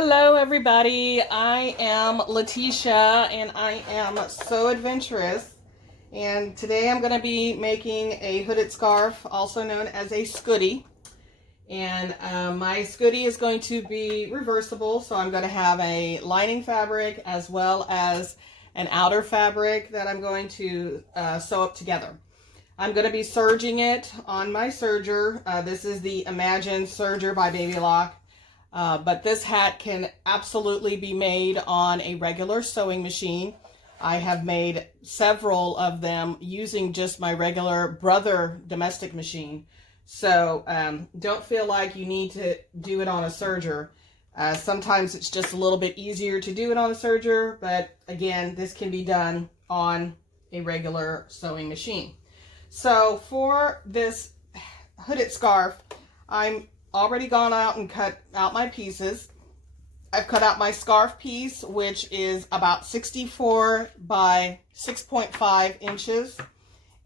Hello everybody, I am Letitia and I am so adventurous, and today I'm going to be making a hooded scarf, also known as a scootie. And my scootie is going to be reversible, so I'm going to have a lining fabric as well as an outer fabric that I'm going to sew up together. I'm going to be serging it on my serger. This is the Imagine Serger by Baby Lock. But this hat can absolutely be made on a regular sewing machine. I have made several of them using just my regular Brother domestic machine. So don't feel like you need to do it on a serger. Sometimes it's just a little bit easier to do it on a serger, but again, this can be done on a regular sewing machine. So for this hooded scarf, I'm already gone out and cut out my pieces. I've cut out my scarf piece, which is about 64 by 6.5 inches.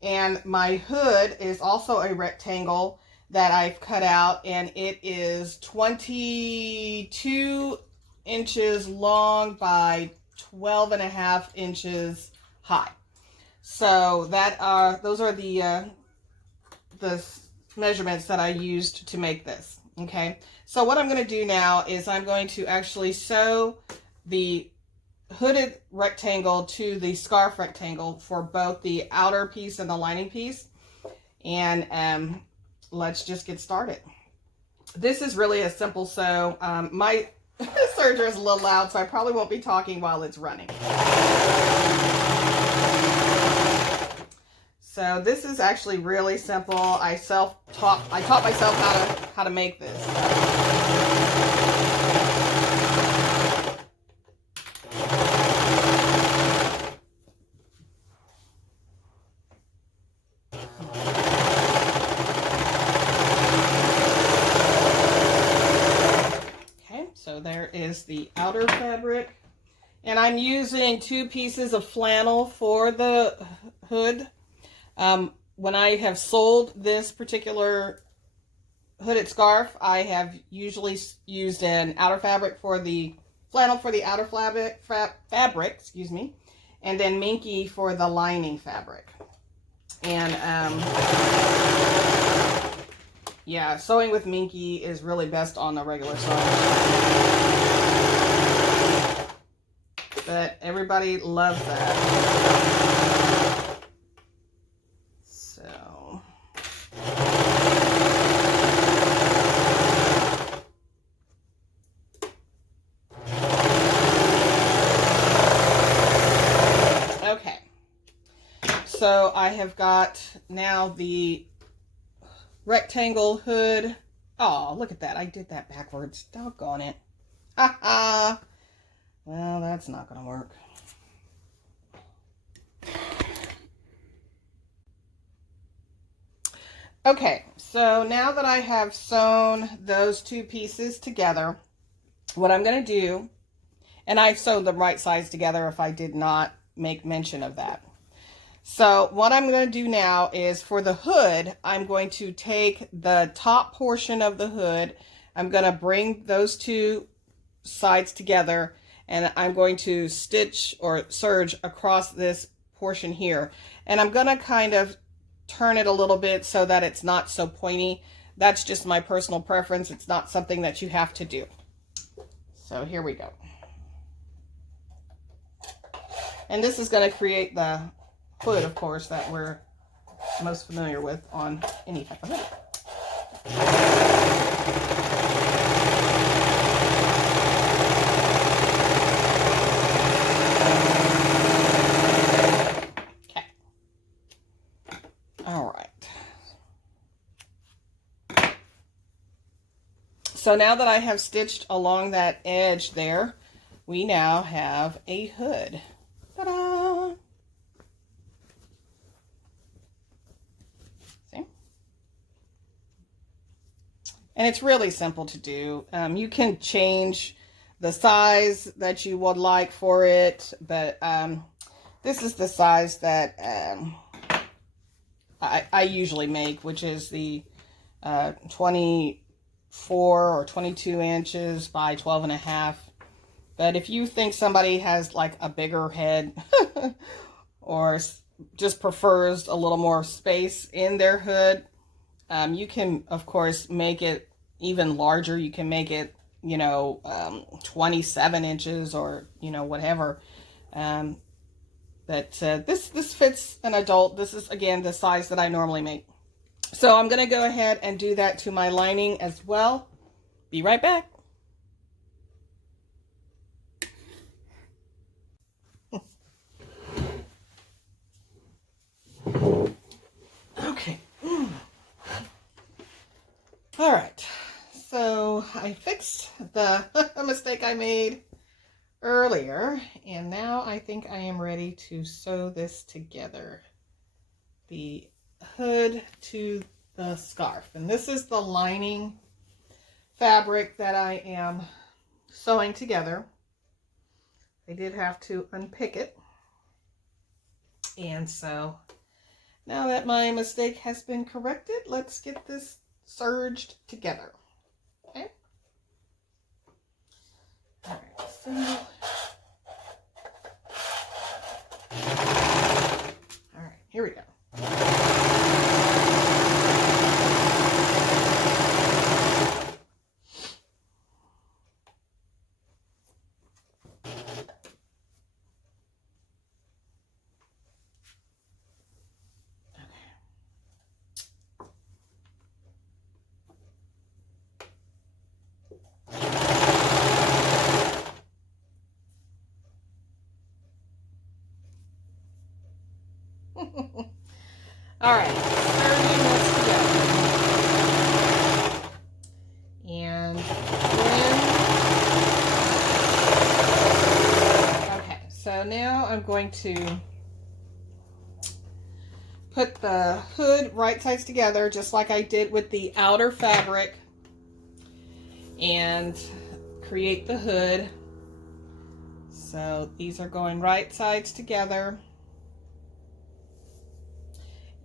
And my hood is also a rectangle that I've cut out, and it is 22 inches long by 12.5 inches high. So that those are the measurements that I used to make this. Okay, so what I'm going to do now is I'm going to actually sew the hooded rectangle to the scarf rectangle for both the outer piece and the lining piece, and let's just get started. This is really a simple sew. My serger is a little loud, so I probably won't be talking while it's running. So this is actually really simple. I taught myself how to make this. Okay, so there is the outer fabric. And I'm using 2 pieces of flannel for the hood. When I have sold this particular hooded scarf, I have usually used an outer fabric for the flannel for the outer fabric, excuse me, and then minky for the lining fabric. And yeah, sewing with minky is really best on a regular sewing, but everybody loves that. So I have got now the rectangle hood. Oh, look at that. I did that backwards. Doggone it. Ha ha. Well, that's not going to work. Okay, so now that I have sewn those 2 pieces together, what I'm going to do, and I've sewn them right sides together if I did not make mention of that. So what I'm going to do now is for the hood, I'm going to take the top portion of the hood, I'm going to bring those 2 sides together, and I'm going to stitch or serge across this portion here. And I'm going to kind of turn it a little bit so that it's not so pointy. That's just my personal preference. It's not something that you have to do. So here we go. And this is going to create the hood, of course, that we're most familiar with on any type of hoodie. Okay. All right. So now that I have stitched along that edge there, we now have a hood. Ta-da! And it's really simple to do. You can change the size that you would like for it, but this is the size that I usually make, which is the 20 24 or 22 inches by 12 and a half. But if you think somebody has like a bigger head or just prefers a little more space in their hood, you can, of course, make it even larger. You can make it, 27 inches or, whatever. But this fits an adult. This is, again, the size that I normally make. So I'm going to go ahead and do that to my lining as well. Be right back. Okay. All right. So I fixed the mistake I made earlier, and now I think I am ready to sew this together. The hood to the scarf. And this is the lining fabric that I am sewing together. I did have to unpick it. And so now that my mistake has been corrected, let's get this serged together. Okay? All right, so all right, here we go. All right, serging this together. And then, okay, so now I'm going to put the hood right sides together, just like I did with the outer fabric, and create the hood. So these are going right sides together.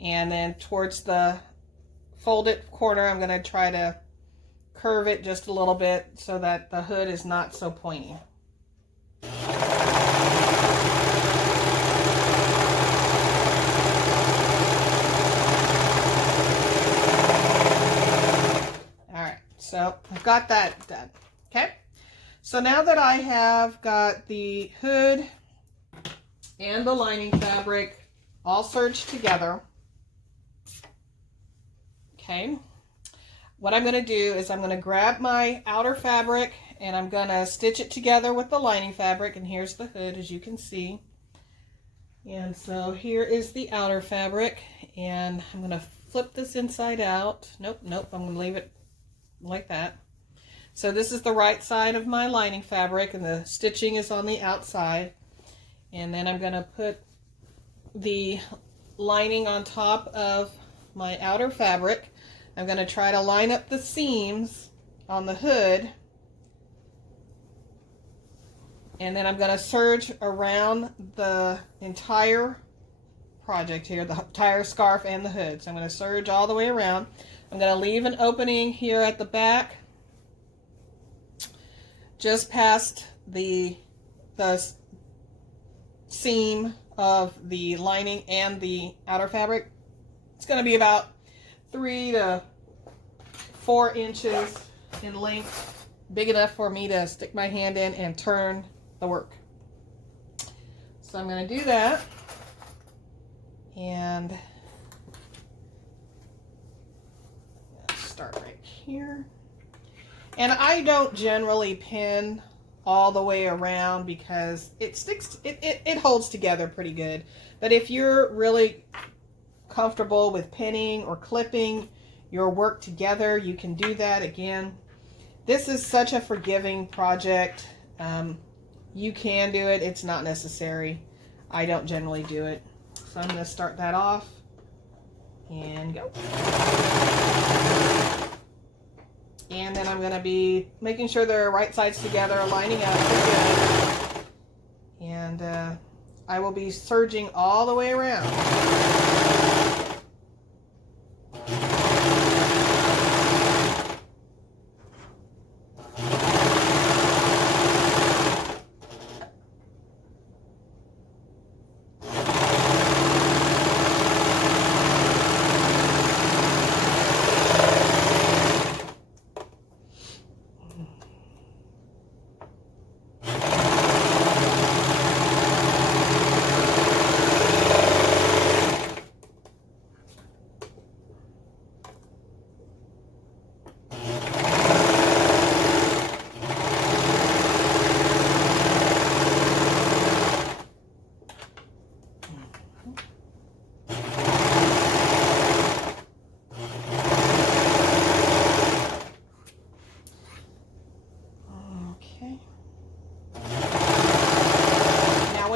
And then towards the folded corner, I'm going to try to curve it just a little bit so that the hood is not so pointy. Alright, so I've got that done. Okay, so now that I have got the hood and the lining fabric all serged together, okay, what I'm going to do is I'm going to grab my outer fabric and I'm going to stitch it together with the lining fabric. And here's the hood, as you can see. And so here is the outer fabric, and I'm going to flip this inside out. Nope, I'm going to leave it like that. So this is the right side of my lining fabric, and the stitching is on the outside. And then I'm going to put the lining on top of my outer fabric. I'm going to try to line up the seams on the hood, and then I'm going to serge around the entire project here, the entire scarf and the hood. So I'm going to serge all the way around. I'm going to leave an opening here at the back, just past the seam of the lining and the outer fabric. It's going to be about 3 to 4 inches in length, big enough for me to stick my hand in and turn the work. So I'm going to do that, and start right here. And I don't generally pin all the way around because it sticks, it holds together pretty good. But if you're really comfortable with pinning or clipping your work together, you can do that. Again, this is such a forgiving project. You can do it. It's not necessary. I don't generally do it. So I'm going to start that off and go. And then I'm going to be making sure they're right sides together, lining up good. And I will be serging all the way around.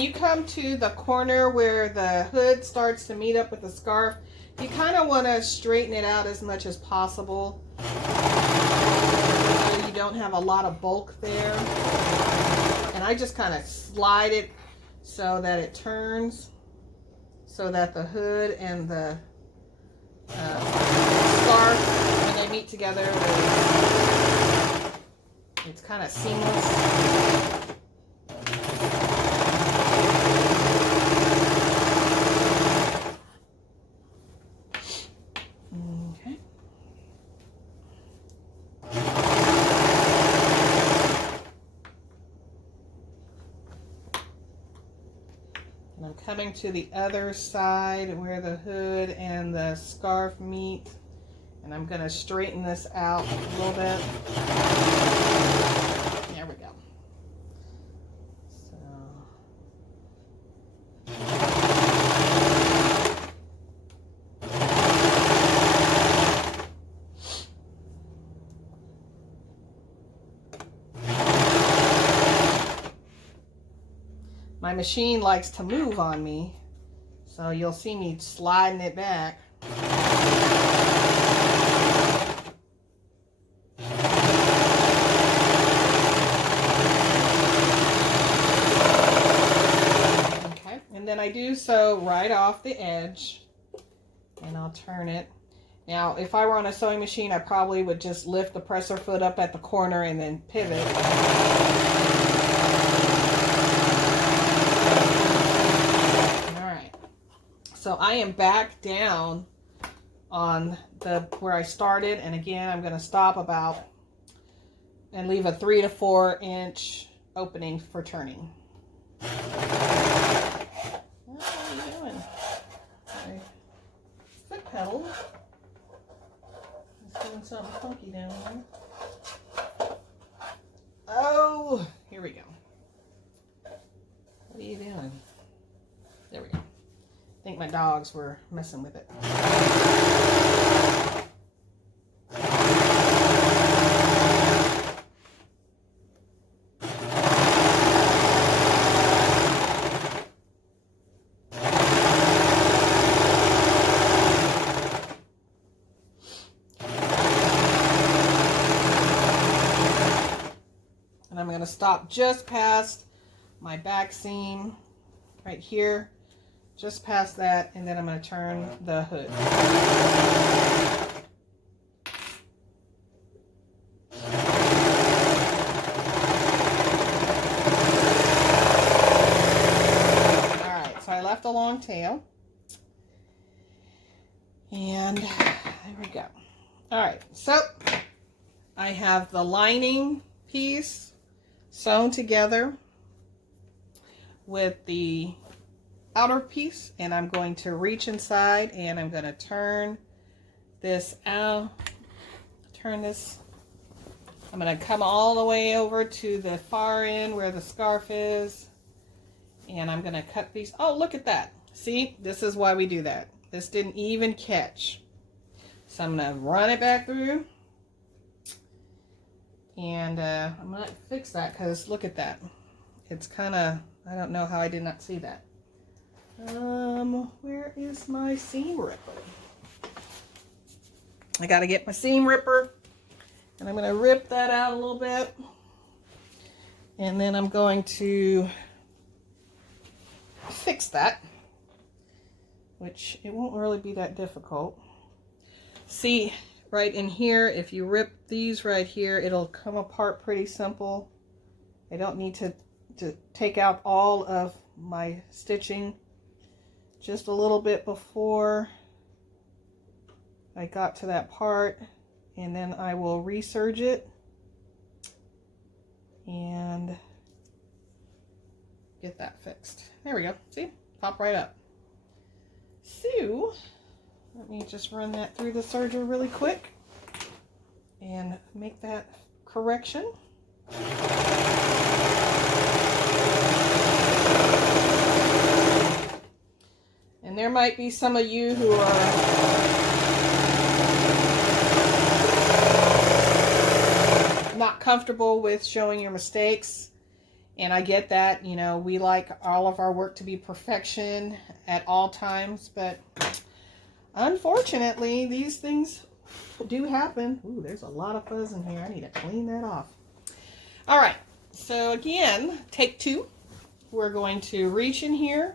when you come to the corner where the hood starts to meet up with the scarf, you kind of want to straighten it out as much as possible so you don't have a lot of bulk there. And I just kind of slide it so that it turns, so that the hood and the scarf, when they meet together, it's kind of seamless. And I'm coming to the other side where the hood and the scarf meet. And I'm going to straighten this out a little bit. There we go. My machine likes to move on me, so you'll see me sliding it back. Okay, and then I do so right off the edge, and I'll turn it. Now, if I were on a sewing machine, I probably would just lift the presser foot up at the corner and then pivot. So I am back down on where I started, and again I'm going to stop about and leave a 3 to 4 inch opening for turning. What are you doing? My foot pedal is doing something funky down there. Oh, here we go. What are you doing? There we go. I think my dogs were messing with it. And I'm going to stop just past my back seam right here. Just past that, and then I'm going to turn the hood. Alright, so I left a long tail. And there we go. Alright, so I have the lining piece sewn together with the outer piece, and I'm going to reach inside and I'm going to turn this out. I'm going to come all the way over to the far end where the scarf is, and I'm going to cut these. Oh, look at that. See, this is why we do that. This didn't even catch. So I'm going to run it back through, and I'm going to fix that because look at that. It's kind of, I don't know how I did not see that. Where is my seam ripper? I got to get my seam ripper, and I'm going to rip that out a little bit, and then I'm going to fix that, which it won't really be that difficult. See, right in here, if you rip these right here, it'll come apart pretty simple. I don't need to take out all of my stitching. Just a little bit before I got to that part, and then I will reserge it and get that fixed. There we go. See? Pop right up. So, let me just run that through the serger really quick and make that correction. And there might be some of you who are not comfortable with showing your mistakes. And I get that, you know, we like all of our work to be perfection at all times, but unfortunately, these things do happen. Ooh, there's a lot of fuzz in here. I need to clean that off. All right, so again, take two. We're going to reach in here,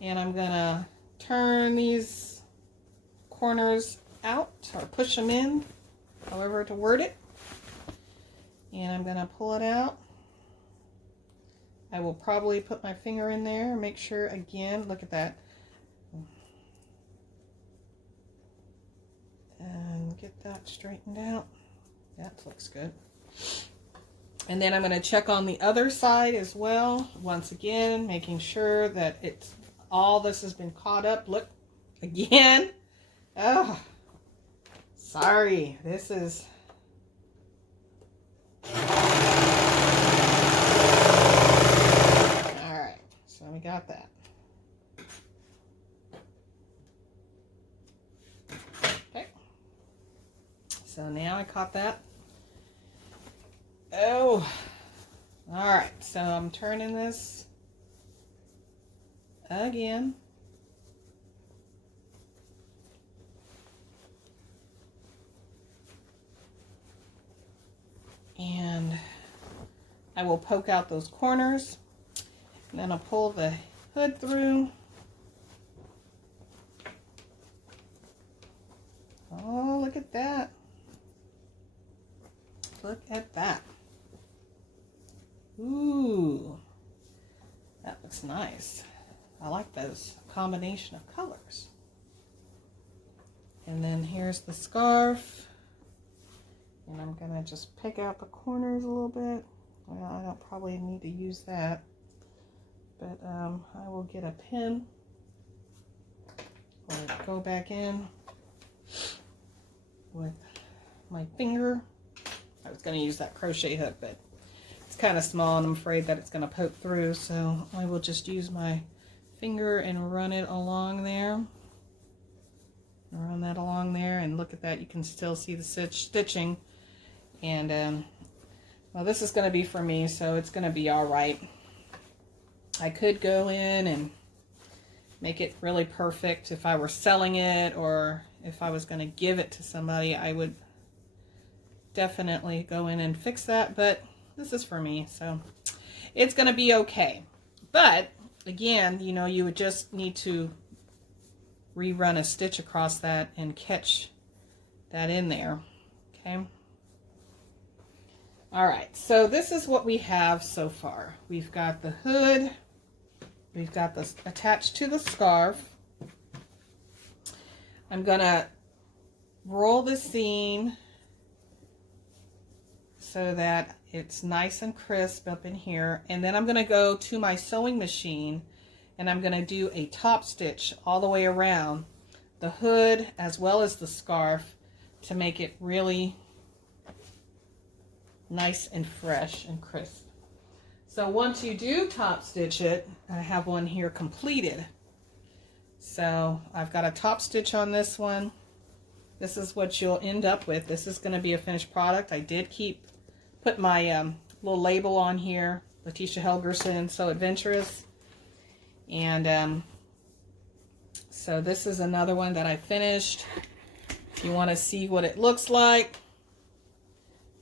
and I'm gonna turn these corners out, or push them in, however to word it. And I'm gonna pull it out. I will probably put my finger in there and make sure, again, look at that. And get that straightened out. That looks good. And then I'm going to check on the other side as well. Once again, making sure that it's all this has been caught up. Look, again. Oh, sorry. This is... So we got that. Okay. So now I caught that. Oh. All right. So I'm turning this again. And I will poke out those corners. And then I'll pull the hood through. Oh, look at that. Look at that. Ooh, that looks nice. I like those combination of colors. And then here's the scarf. And I'm gonna just pick out the corners a little bit. Well, I don't probably need to use that. But I will get a pin or go back in with my finger. I was going to use that crochet hook, but it's kind of small and I'm afraid that it's going to poke through. So I will just use my finger and run it along there. Run that along there, and look at that. You can still see the stitching. And well, this is going to be for me, so it's going to be all right. I could go in and make it really perfect if I were selling it, or if I was going to give it to somebody, I would definitely go in and fix that, but this is for me, so it's going to be okay. But again, you know, you would just need to rerun a stitch across that and catch that in there. Okay. All right, so this is what we have so far. We've got the hood. We've got this attached to the scarf. I'm going to roll the seam so that it's nice and crisp up in here. And then I'm going to go to my sewing machine and I'm going to do a top stitch all the way around the hood as well as the scarf to make it really nice and fresh and crisp. So once you do top stitch it, I have one here completed. So I've got a top stitch on this one. This is what you'll end up with. This is going to be a finished product. I did put my little label on here, Letitia Helgerson, So Adventurous. And so this is another one that I finished. If you want to see what it looks like.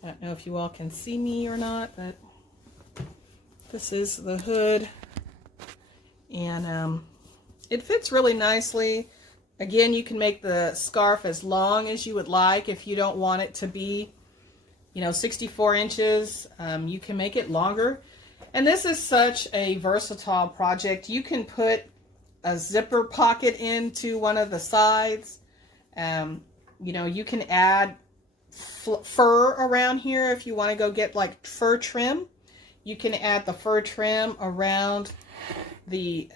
I don't know if you all can see me or not, but this is the hood, and it fits really nicely. Again, you can make the scarf as long as you would like. If you don't want it to be, you know, 64 inches, you can make it longer. And this is such a versatile project. You can put a zipper pocket into one of the sides. You know, you can add fur around here if you want to go get like fur trim. You can add the fur trim around the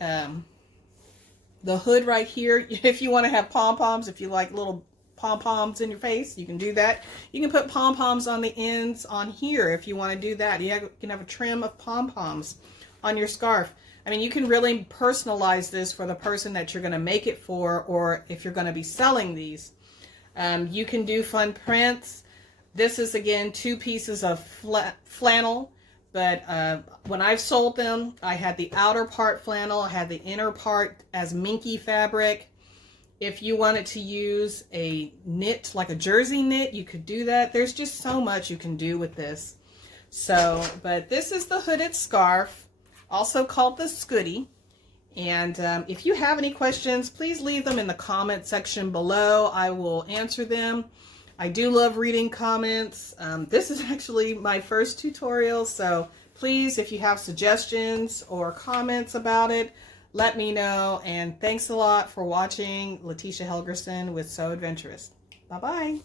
hood right here. If you want to have pom-poms, if you like little pom-poms in your face, you can do that. You can put pom-poms on the ends on here if you want to do that. You can have a trim of pom-poms on your scarf. I mean, you can really personalize this for the person that you're going to make it for, or if you're going to be selling these. You can do fun prints. This is, again, 2 pieces of flannel But when I've sold them, I had the outer part flannel, I had the inner part as minky fabric. If you wanted to use a knit, like a jersey knit, you could do that. There's just so much you can do with this. So, but this is the hooded scarf, also called the Scooty. And if you have any questions, please leave them in the comment section below. I will answer them. I do love reading comments. This is actually my first tutorial, so please, if you have suggestions or comments about it, let me know. And thanks a lot for watching. Letitia Helgerson with Sew Adventurous. Bye-bye.